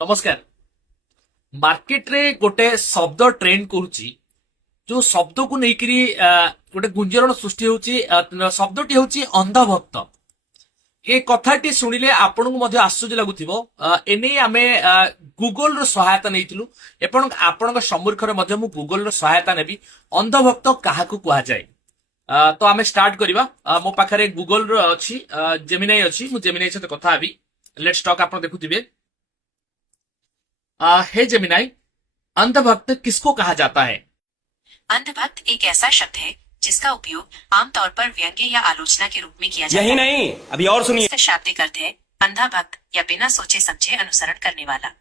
नमस्कार। मार्केट रे गोटे शब्द ट्रेंड करुची जो शब्द को लेकरी गोटे गुंजरण सृष्टि होची शब्दटी होची अंधभक्त। ए कथाटी शुणिले आपन को मध्य आश्चर्य लगुथिबो। एने आमे गूगल रो सहायता नैथिलु एपन आपन सम्मुखरे मध्य मु गूगल रो सहायता नेबी। अंधभक्त काहाकू कुहा जाय तो आमे स्टार्ट करिबा। मो पाखरे गूगल रो अछि, जेमिनाई अछि, मु जेमिनाई सहित कथा हेबी। Let's talk. आपन देखुथिबे। हे जेमिनाई, अंधभक्त किसको कहा जाता है? अंधभक्त एक ऐसा शब्द है जिसका उपयोग आमतौर पर व्यंग्य या आलोचना के रूप में किया जाता यही है। नहीं, अभी और सुनिए। इसका शाब्दिक अर्थ है अंधा भक्त या बिना सोचे समझे अनुसरण करने वाला।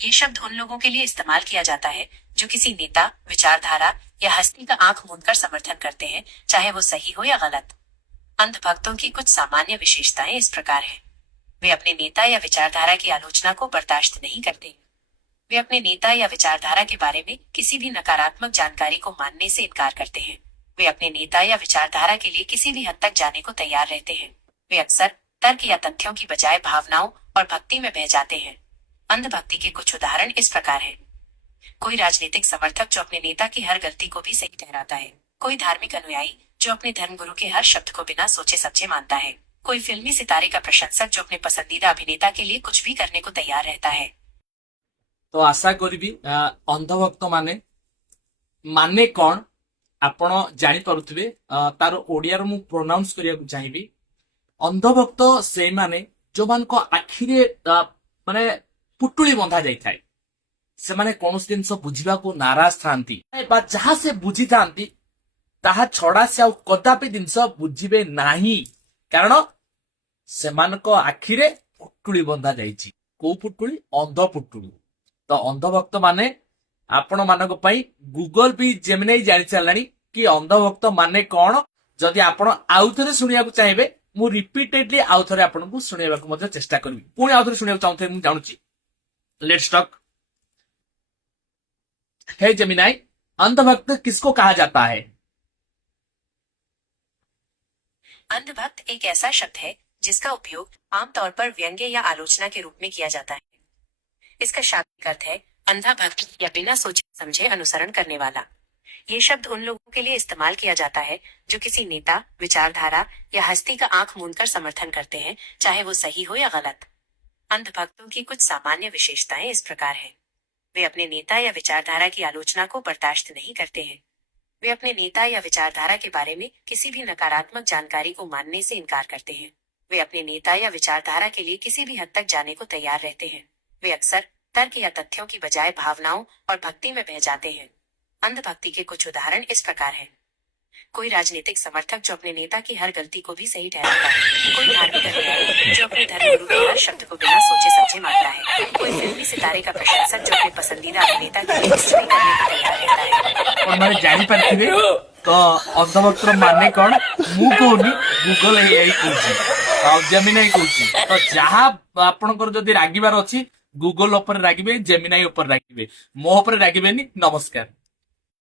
ये शब्द उन लोगों के लिए इस्तेमाल किया जाता है जो किसी नेता, विचारधारा या हस्ती का आंख मूंदकर समर्थन करते हैं, चाहे वो सही हो या गलत। अंधभक्तों की कुछ सामान्य विशेषताएं इस प्रकार हैं। वे अपने नेता या विचारधारा की आलोचना को बर्दाश्त नहीं करते। वे अपने नेता या विचारधारा के बारे में किसी भी नकारात्मक जानकारी को मानने से इनकार करते हैं। वे अपने नेता या विचारधारा के लिए किसी भी हद तक जाने को तैयार रहते हैं। वे अक्सर तर्क या तथ्यों की बजाय भावनाओं और भक्ति में बह जाते हैं। अंधभक्ति के कुछ उदाहरण इस प्रकार हैं। कोई राजनीतिक समर्थक जो अपने नेता की हर गलती को भी सही ठहराता है। कोई धार्मिक अनुयायी जो अपने धर्मगुरु के हर शब्द को बिना सोचे समझे मानता है। कोई फिल्मी सितारे का प्रशंसक जो अपने पसंदीदा अभिनेता के लिए कुछ भी करने को तैयार रहता है। तो आशा करी अंधभक्त माने माने कौन आपण जानी पारुथिबे। तार ओडिया रो मु प्रोनाउंस करिया को चाहिबी। अंधभक्त से माने जो मान को आखिरे माने पुटुली बंधा जाई थाए। से माने कोनोस दिन बुझिबा को नाराज थांती बा जहां से बुझी थांती ताहा छड़ा से आ कदापि दिनस बुझिबे नाही, कारण से मान को आखिरे पुटुली बंधा जाईची। को पुटुली? अंध पुटुली। तो अंधभक्त माने आपण मानक पई गूगल भी जेमिनाई जानि चलानी कि अंधभक्त माने कौन। जदि आपण आउ थरे सुनिया को चाहिबे मु रिपीटेडली आउ थरे आपण को सुनेबा को मध्य चेष्टा करबी। पुणी आउ थरे सुनिया को चाहते मु जानुची। Let's talk. हे जेमिनाई, अंधभक्त किसको कहा जाता है? अंधभक्त एक ऐसा शब्द है जिसका उपयोग आमतौर पर व्यंग्य या आलोचना के रूप में किया जाता है। इसका शाब्दिक अर्थ है अंधा भक्त या बिना सोचे समझे अनुसरण करने वाला। ये शब्द उन लोगों के लिए इस्तेमाल किया जाता है जो किसी नेता, विचारधारा या हस्ती का आंख मूंदकर समर्थन करते हैं, चाहे वो सही हो या गलत। अंधभक्तों की कुछ सामान्य विशेषताएं इस प्रकार हैं। वे अपने नेता या विचारधारा की आलोचना को बर्दाश्त नहीं करते हैं। वे अपने नेता या विचारधारा के बारे में किसी भी नकारात्मक जानकारी को मानने से इनकार करते हैं। वे अपने नेता या विचारधारा के लिए किसी भी हद तक जाने को तैयार रहते हैं। वे अक्सर तर्क या तथ्यों की बजाय भावनाओं और भक्ति में बह जाते हैं। अंधभक्ति के कुछ उदाहरण इस प्रकार हैं। कोई राजनीतिक समर्थक जो अपने नेता की हर गलती को भी सही ठहराता है। कोई धार्मिक अनुयायी जो अपने धर्मगुरु के हर शब्द को बिना सोचे समझे मानता है। कोई फिल्मी सितारे का प्रशंसक जो अपने पसंदीदा अभिनेता के लिए कुछ भी करने को तैयार रहता है। और माने जानि पारथिबे तो अंधभक्त माने कौन मु कोनी, गूगल एआई कोची आ जेमिनाई कोची। तो जहां आपनकर जदी रागिबार अछि गूगल ऊपर रागिबे, जेमिनाई ऊपर रागिबे, मो ऊपर रागिबेनी। नमस्कार।